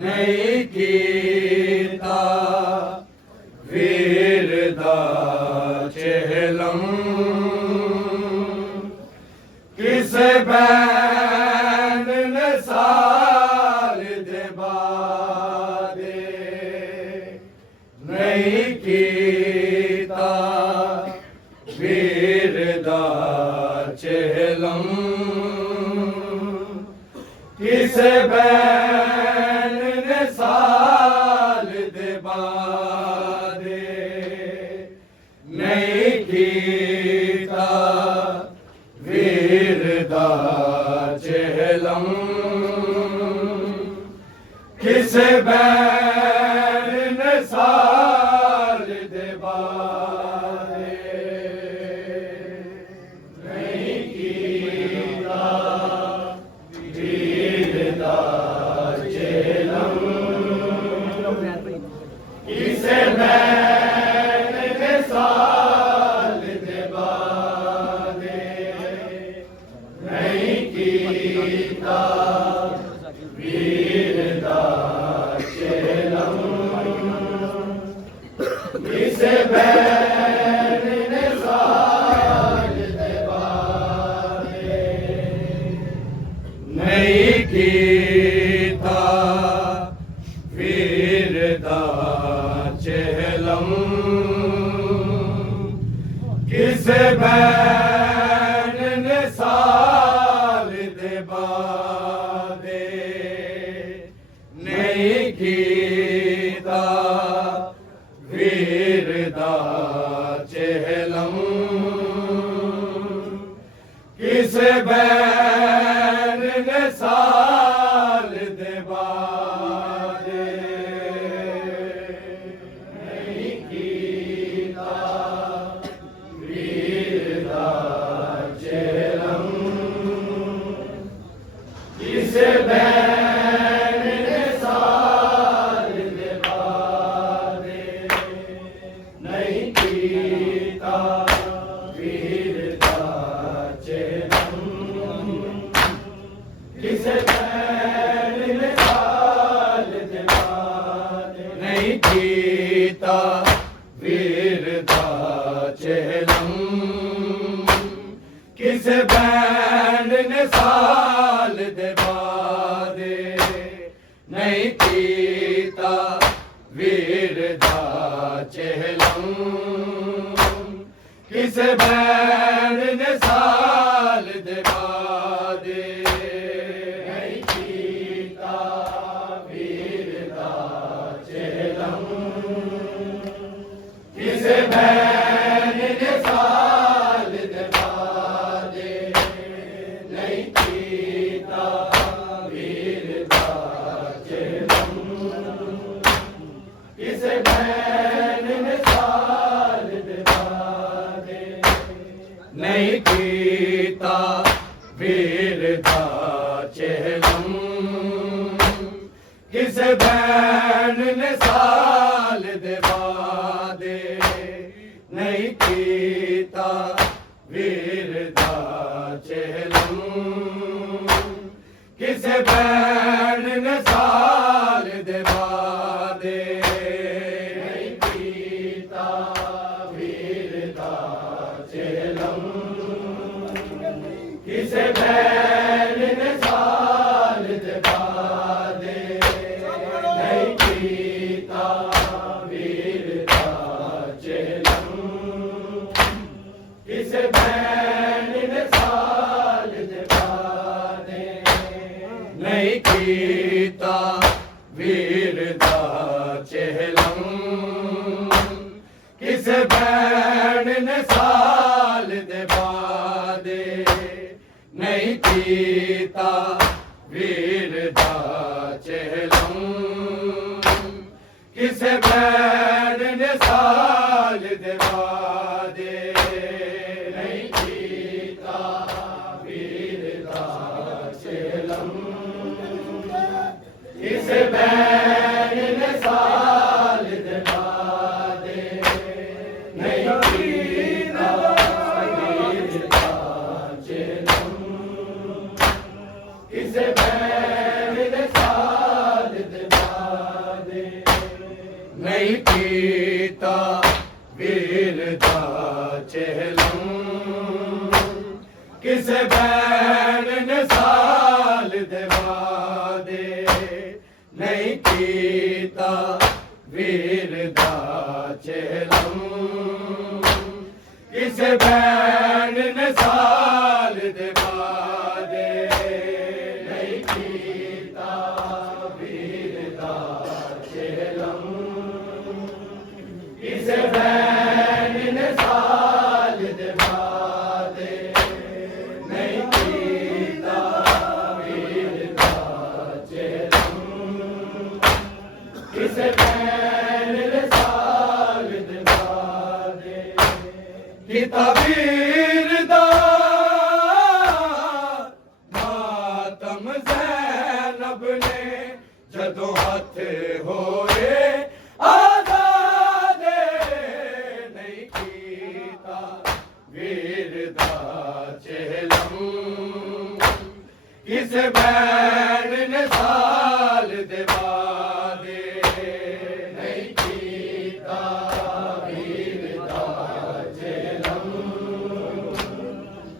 नहीं कीता वीर दा चेहलम किसे बैन ने साल दे बादे नहीं कीता वीर दा चेहलम किसे बैन ने साल दे बादे नहीं कीता वीर दा चेहलम किसे बैन ने साल दे बादे नहीं कीता वीर दा चेहलम किसे बैन ने साल दे बादे नहीं कीता वीर दा चेहलम किसे बैन ने साल दे बादे नहीं कीता वीर दा चेहलम किसे बैन ने साल दे बादे नहीं कीता वीर दा चेहलम किसे बैन ने साल दे बादे नहीं कीता वीर दा चेहलम किसे बैन ने साल दे बादे नहीं कीता वीर दा चेहलम किसे बैन ने साल दे बादे नहीं कीता वीर दा चेहलम किसे बैन ने साल दे बादे नहीं कीता वीर दा चेहलम किसे बैन ने साल दे बादे नहीं कीता वीर दा चेहलम किसे बैन ने साल दे बादे नहीं कीता वीर दा चेहलम किसे बैन ने साल दे बादे नहीं कीता वीर दा चेहलम किसे बैन ने साल दे बादे नहीं कीता वीर दा चेहलम किसे बैन ने साल दे बादे नहीं कीता वीर दा चेहलम किसे बैन ने साल दे बादे नहीं कीता वीर दा चेहलम किसे बैन ने साल दे बादे नहीं कीता वीर दा चेहलम किसे बैन ने साल दे बादे नहीं कीता वीर दा चेहलम किसे बैन ने साल दे बादे नहीं कीता वीर दा चेहलम किसे बैन ने साल दे बादे नहीं कीता वीर दा चेहलम किसे बैन ने साल दे बादे नहीं कीता वीर दा चेलम किसे बैन ने साल दे वादे नहीं कीता वीर दा चेलम किसे बैन ने साल दे वादे नहीं कीता वीर दा चेलम किसे बैन ने साल दे वादे नहीं कीता वीर दा चेलम किसे बैन ने साल दे वादे कीता वीर दा मातम ज़ैनब ने जदों हथ होए आज़ादे नहीं कीता वीर दा चेलम किसे बैन ने साल दे वादे नहीं कीता वीर दा चेलम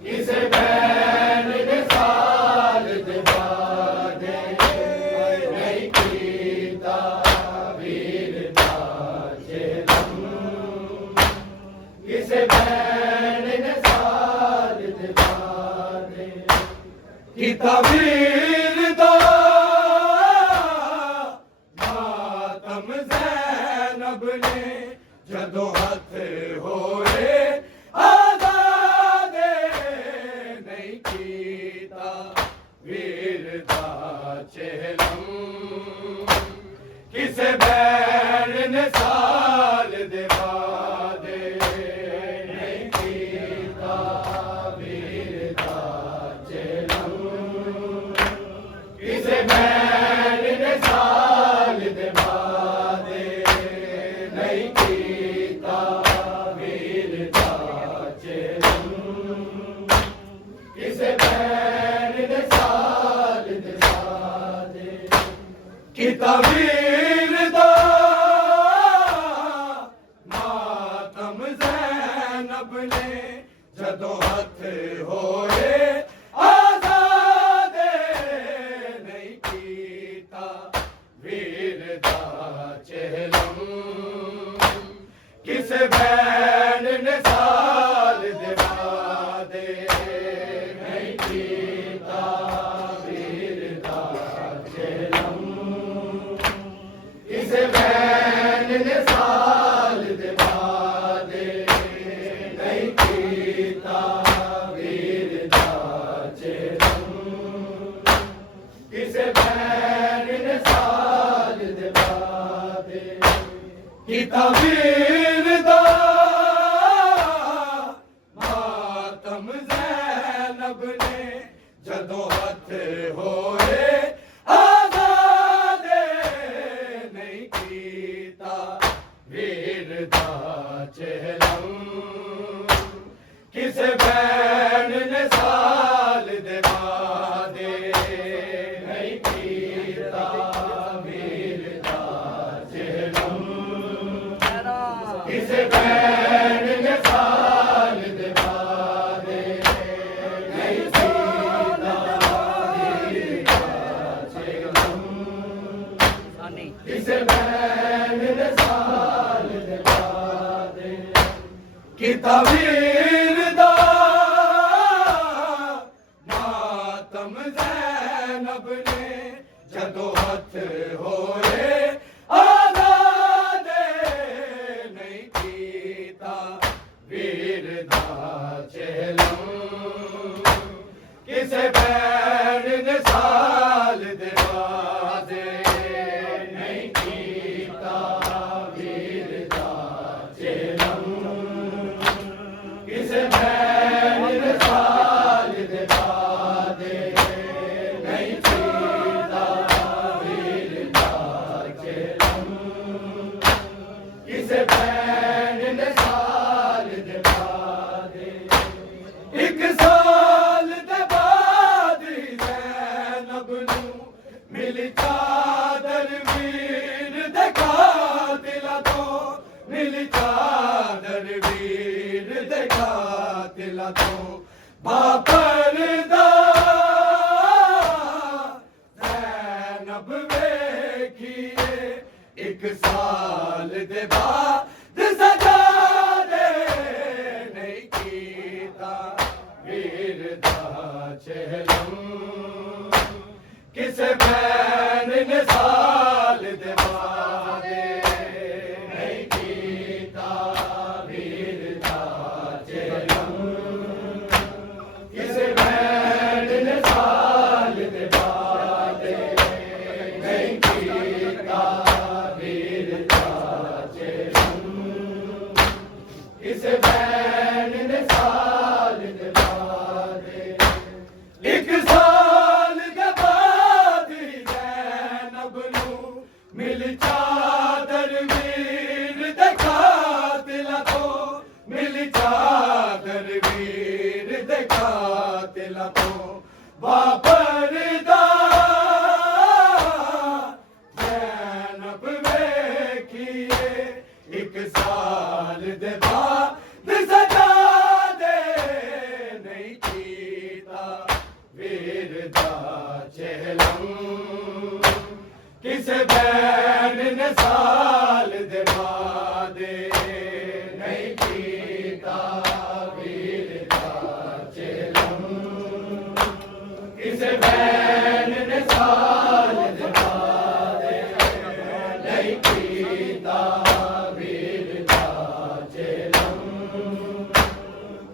किसे बैन ने साल दे वादे नहीं कीता वीर दा चेलम किसे बैन ने साल दे वादे कीता वीर दा मातम ज़ैनब ने जदों हथ होए आज़ादे नहीं कीता वीर दा चेलम किसे बैन ने साल दे वादे नहीं कीता वीर दा चेलम किसे बैन ने साल दे वादे नहीं कीता वीर दा चेलम किसे बैन ने साल दे वादे कीता वीर दा मातम ज़ैनब ने जदों हथ होए आज़ादे नहीं कीता वीर दा चेलम किसे बैन ने साल दे वादे नहीं कीता वीर दा चेलम किसे बैन ने साल दे वादे नहीं कीता वीर दा चेलम किसे बैन ने साल दे वादे कीता वीर दा मातम ज़ैनब ने जदों हथ होए आज़ादे नहीं कीता वीर दा चेलम किसे बैन ने साल दे वादे नहीं कीता वीर दा चेलम किसे बैन ने साल दे वादे नहीं कीता वीर दा चेलम किसे बैन ने साल दे वादे कीता वीर दा मातम ज़ैनब ने जदों हथ होए आज़ादे नहीं कीता वीर दा चेलम किसे बैन ने साल दे वादे नहीं कीता वीर दा चेलम मिली चादर वीर दे कातिला तो बापरदा ज़ैनब वेखिए एक साल दे बाद सजा दे नहीं कीता वीर दा चेलम किसे भैन ने साल दे बाद नहीं कीता वीर दा चेलम किसे भैन ने साल दे बाद नहीं कीता वीर दा चेलम किसे भैन ने साल दे बाद एक साल के बाद ज़ैनब नू मिल चादर वीर दे कातिला तो मिल चादर वीर दे कातिला तो बापरदा ज़ैनब वेखिए एक साल दे बाद सजा दे नहीं कीता वीर दा चेलम किसे भैन ने साल दे बाद नहीं कीता वीर दा चेलम किसे भैन ने साल दे बाद नहीं कीता वीर दा चेलम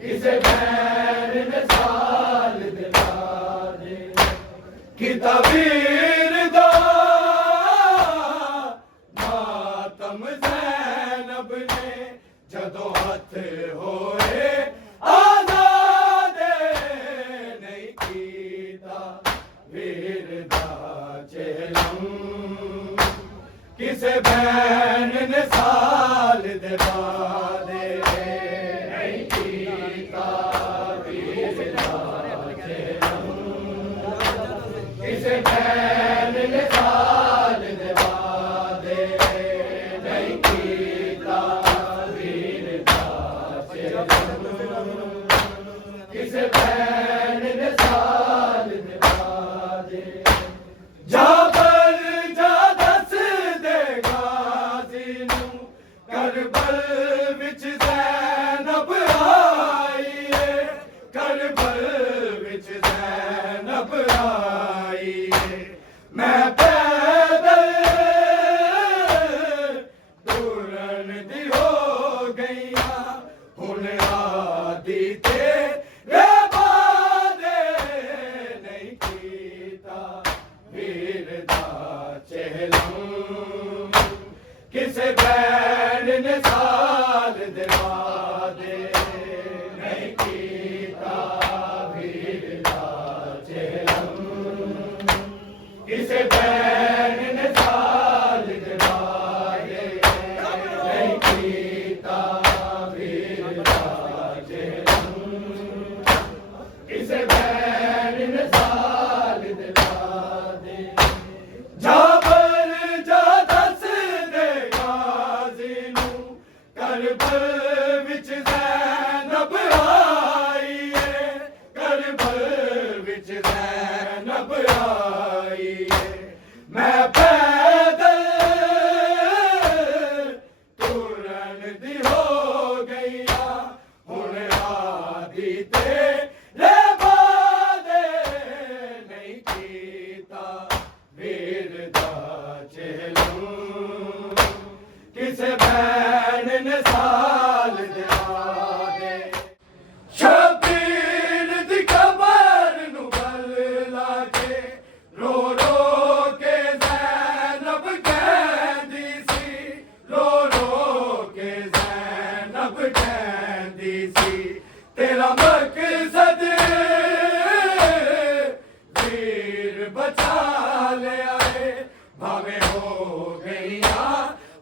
किसे भैन ने साल दे बाद कीता वीर दा मातम ज़ैनब ने जदों हथ होए आज़ाद नहीं कीता वीर दा चेलम किसे भैन ने साल दे बाद नहीं कीता वीर दा चेलम किसे भैन ने साल दे बाद नहीं कीता वीर दा चेलम किसे भैन ने साल दे बाद जाबर जा दस दे गाज़ी नू करबल विच ज़ैनब आई है करबल विच ज़ैनब आई है मैं पैदल तुरन दी हो गईया हुन आदि तेरे बाद नहीं कीता वीर दा चेलम किसे भैन ने साल दे बाद नहीं कीता वीर दा चेलम किसे भैन ने साल दे बाद नहीं कीता वीर दा चेलम किसे भैन ने साल दे बाद जाबर जा दस दे गाज़ी नू करबल विच ज़ैनब आई है करबल विच ज़ैनब आई है मैं पैदल तुरन दी हो गईया हुन आदि तेरे बाद नहीं कीता वीर दा चेलम किसे भैन ने साल दे बाद शबीर दी कबर नू बल लाके रो रो के ज़ैनब कहंदी सी रो रो के ज़ैनब कहंदी सी तेरा मकसद वीर बचा ले आए भावे हो गईया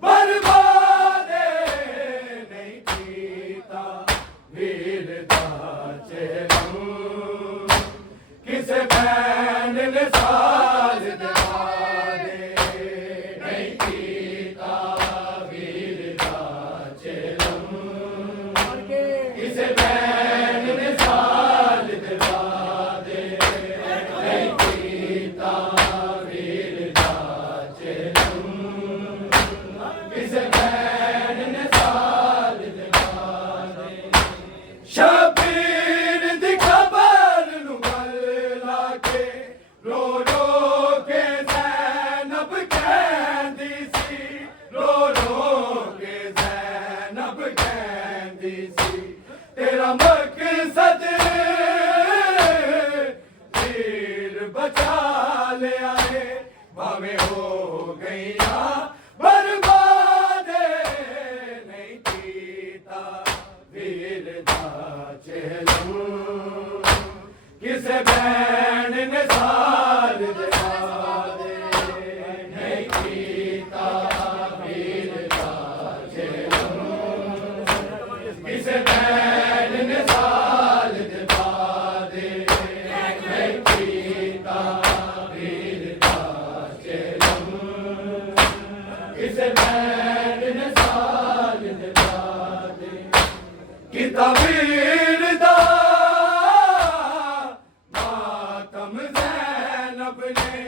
बर्बाद नहीं कीता वीर दा चेलम किसे भैन ने साल दे बाद नहीं कीता वीर दा मकसद तीर बचा ले आए भावे हो गईया बर्बाद नहीं कीता वीर दा चेलू किसे बैन ने साल दिला दे नहीं कीता वीर दा चेलू किसे बैन ने साल दिला दे नहीं कीता वीर दा चेलू किसे बैन ने साल दिला दे किता वीर दा मातम ज़ैनब ने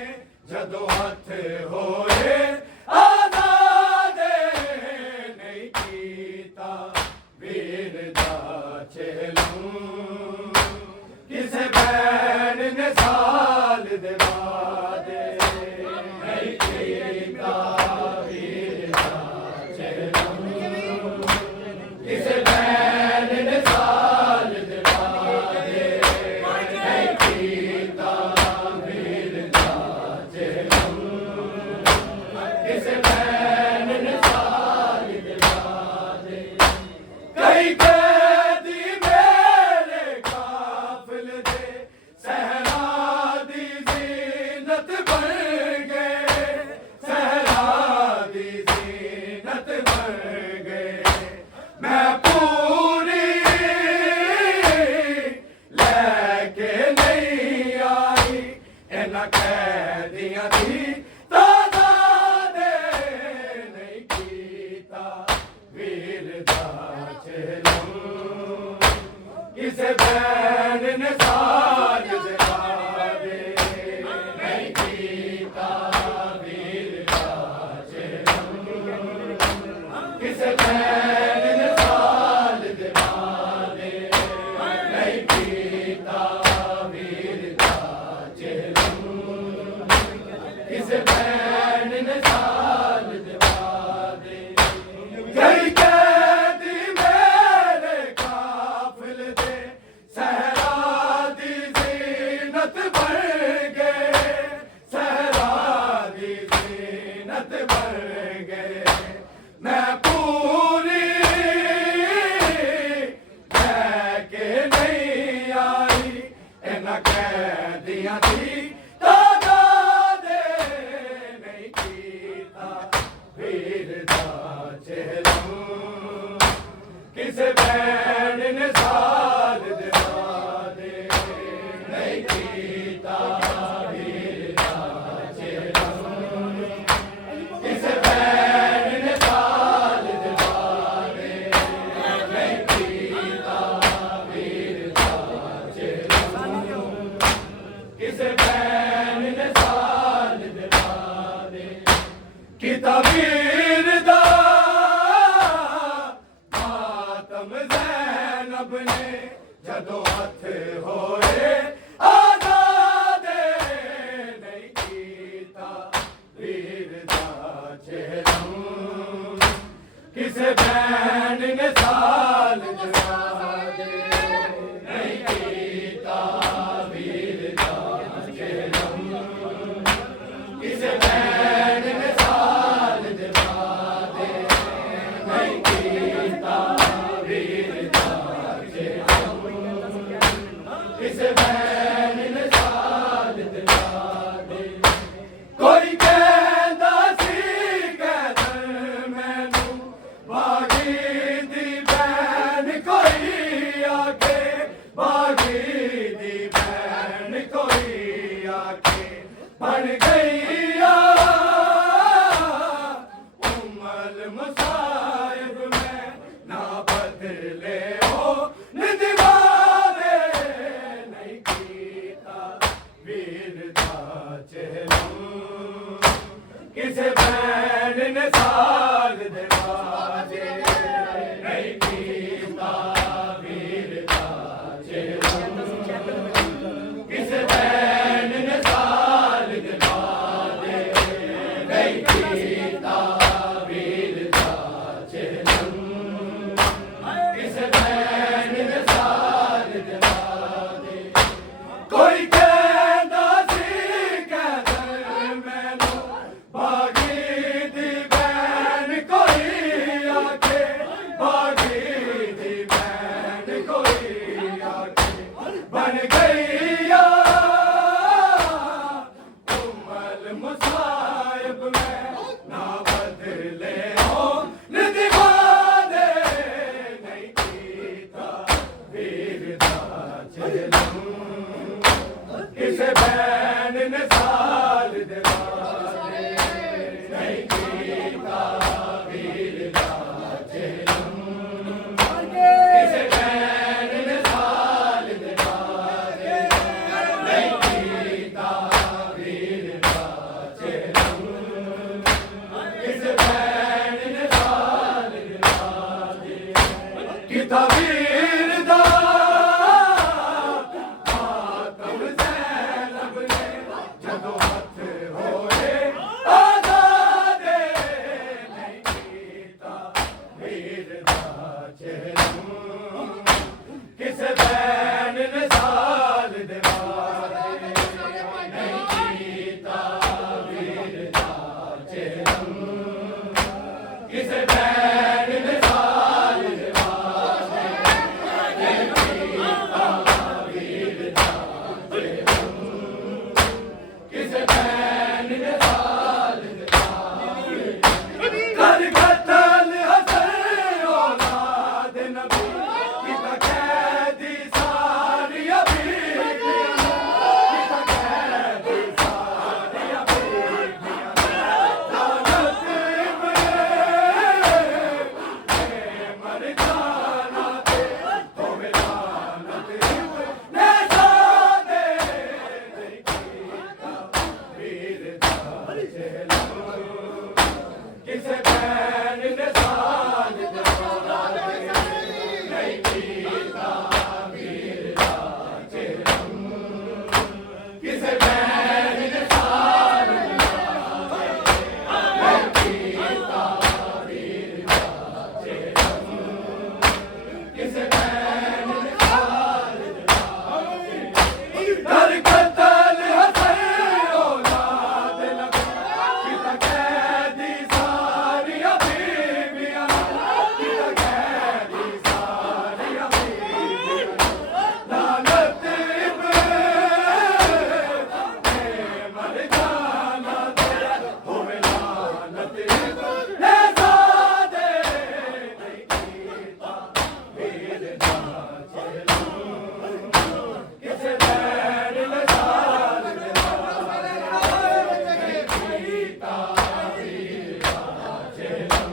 जदों हथ होए आज़ाद नहीं कीता वीर दा चेलू किसे बैन ने साल दिला दे नहीं कीता वीर दा चेलू किसे बैन ने साल दिला दे नहीं कीता वीर दा चेलू किसे बैन ने साल दिला दे कई कैदी मेरे काफिल दे सहरा दी ज़ीनत बन गए सहरा दी ज़ीनत बन गए मैं पूरी लेके नहीं आई इन्हां कैदियां दी तादाद नहीं कीता वीर दा चेलू किसे बैन ने साज दिला दे नहीं कीता वीर दा चेलू किसे बैन ने साज दिला दे नहीं कीता वीर दा चेलू किसे बैन ने साज दिला दे कई कैदी मेरे काफिल दे सहरा दी ज़ीनत बन गए सहरा दी ज़ीनत बन गए मैं पूरी लेके नहीं आई इन्हां कैदियां दी तादाद नहीं कीता वीर दा चेलू किसे बैन ने साल दिला दे नहीं कीता वीर दा चेलू किसे बैन ने साल दिला दे नहीं कीता वीर दा चेलू किसे बैन ने साल दिला दे किता वीर दा मातम ज़ैनब ने जदों हथ होए आज़ाद नहीं कीता वीर दा चेलू किसे बैन ने साल दिला दे नहीं कीता वीर दा चेलू किसे बैन ने साल दिला दे नहीं कीता वीर दा चेलू किसे बैन ने साल दिला दे कोई कहंदा सी कैदर मैनू बागी दी बैन कोई आके बागी दी बैन कोई आके बन गईया उमल मुसाइब में ना बदले हो निदवारे नहीं कीता वीर दा चेलू किसे बैन ने साल दिला दे नहीं कीता वीर दा चेलू किसे बैन ने साल दिला दे नहीं कीता वीर दा चेलू किसे बैन ने साल किसे बैन ने साल दिवादी किता वीर दा मातम ज़ैनब ने जदों हथ होए आज़ादे नहीं कीता वीर दा चेहरा किसे बैन ने साल दिवादी नहीं कीता वीर दा चेहरा किसे बैन ने साल दिवादी नहीं कीता वीर दा चेहरा किसे बैन ने साल दिवादी कर कतल हसन औलाद नबी किता कैदी सारिया बीबियां किता कैदी सारिया बीबियां लानत इब्ने मर जाना ते होवे लानत इब्ने सादे नहीं कीता वीर दा चेहरा किसे बैन ने साल दिवादी नहीं कीता वीर दा चेहरा किसे बैन ने साल दिवादी नहीं कीता वीर दा चेहरा किसे बैन ने साल दिवादी कर कतल हसन औलाद नबी किता कैदी सारिया बीबियां किता कैदी सारिया बीबियां लानत इब्ने मर जाना ते होवे लानत इब्ने सादे नहीं कीता वीर दा चेहरा किसे बैन ने साल दिवादी नहीं कीता वीर दा चेहरा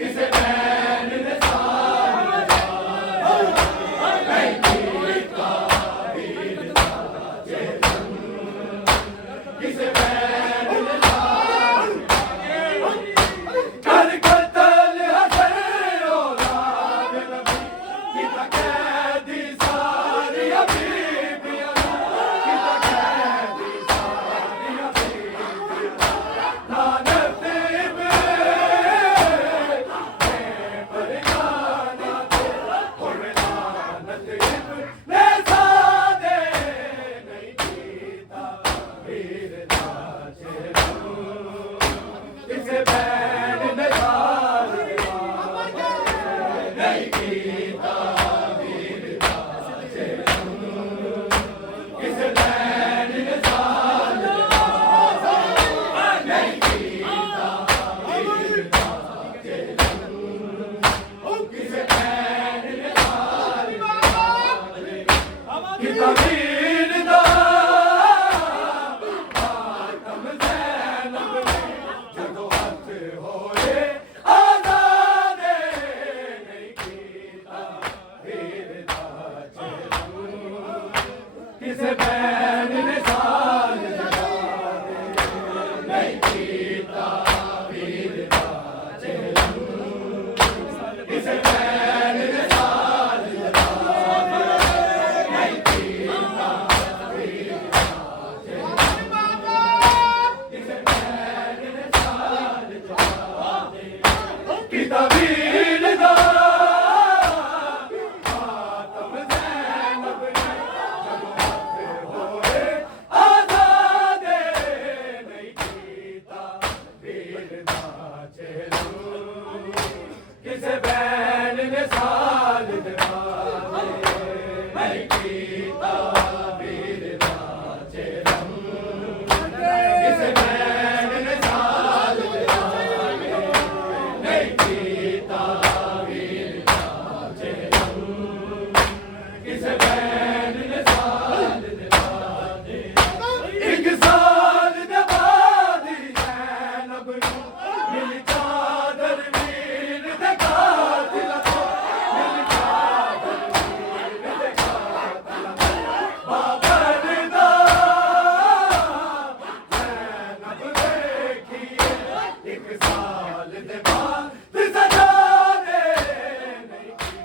किसे बैन ने साल दिवादी नहीं कीता वीर दा चेहरा किसे बैन ने साल कर कतल हसन औलाद नबी किता कैदी सारिया बीबियां किता कैदी सारिया बीबियां लानत इब्ने मर जाना ते होवे लानत इब्ने सादे नहीं कीता वीर दा चेहरा किसे बैन ने साल दिवादी नहीं कीता वीर दा चेहरा किसे बैन ने साल दिवादी नहीं कीता वीर दा चेहरा किसे बैन ने साल दिवादी किता वीर दा मातम ज़ैनब ने जदों हथ होए आज़ादे नहीं कीता वीर दा चेहरा किसे बैन ने साल दिवादी नहीं कीता वीर दा चेहरा किसे बैन ने साल दिवादी नहीं कीता वीर दा चेहरा किसे बैन ने साल दिवादी किता वीर दा मातम ज़ैनब ने जदों हथ होए आज़ादे नहीं कीता वीर दा चेहरा किसे बैन ने साल दिवादी नहीं कीता वीर दा चेहरा किसे बैन ने साल दिवादी नहीं कीता वीर दा चेहरा किसे बैन ने साल दिवादी एक साल दे बाद ज़ैनब नूं मिल चादर साल दे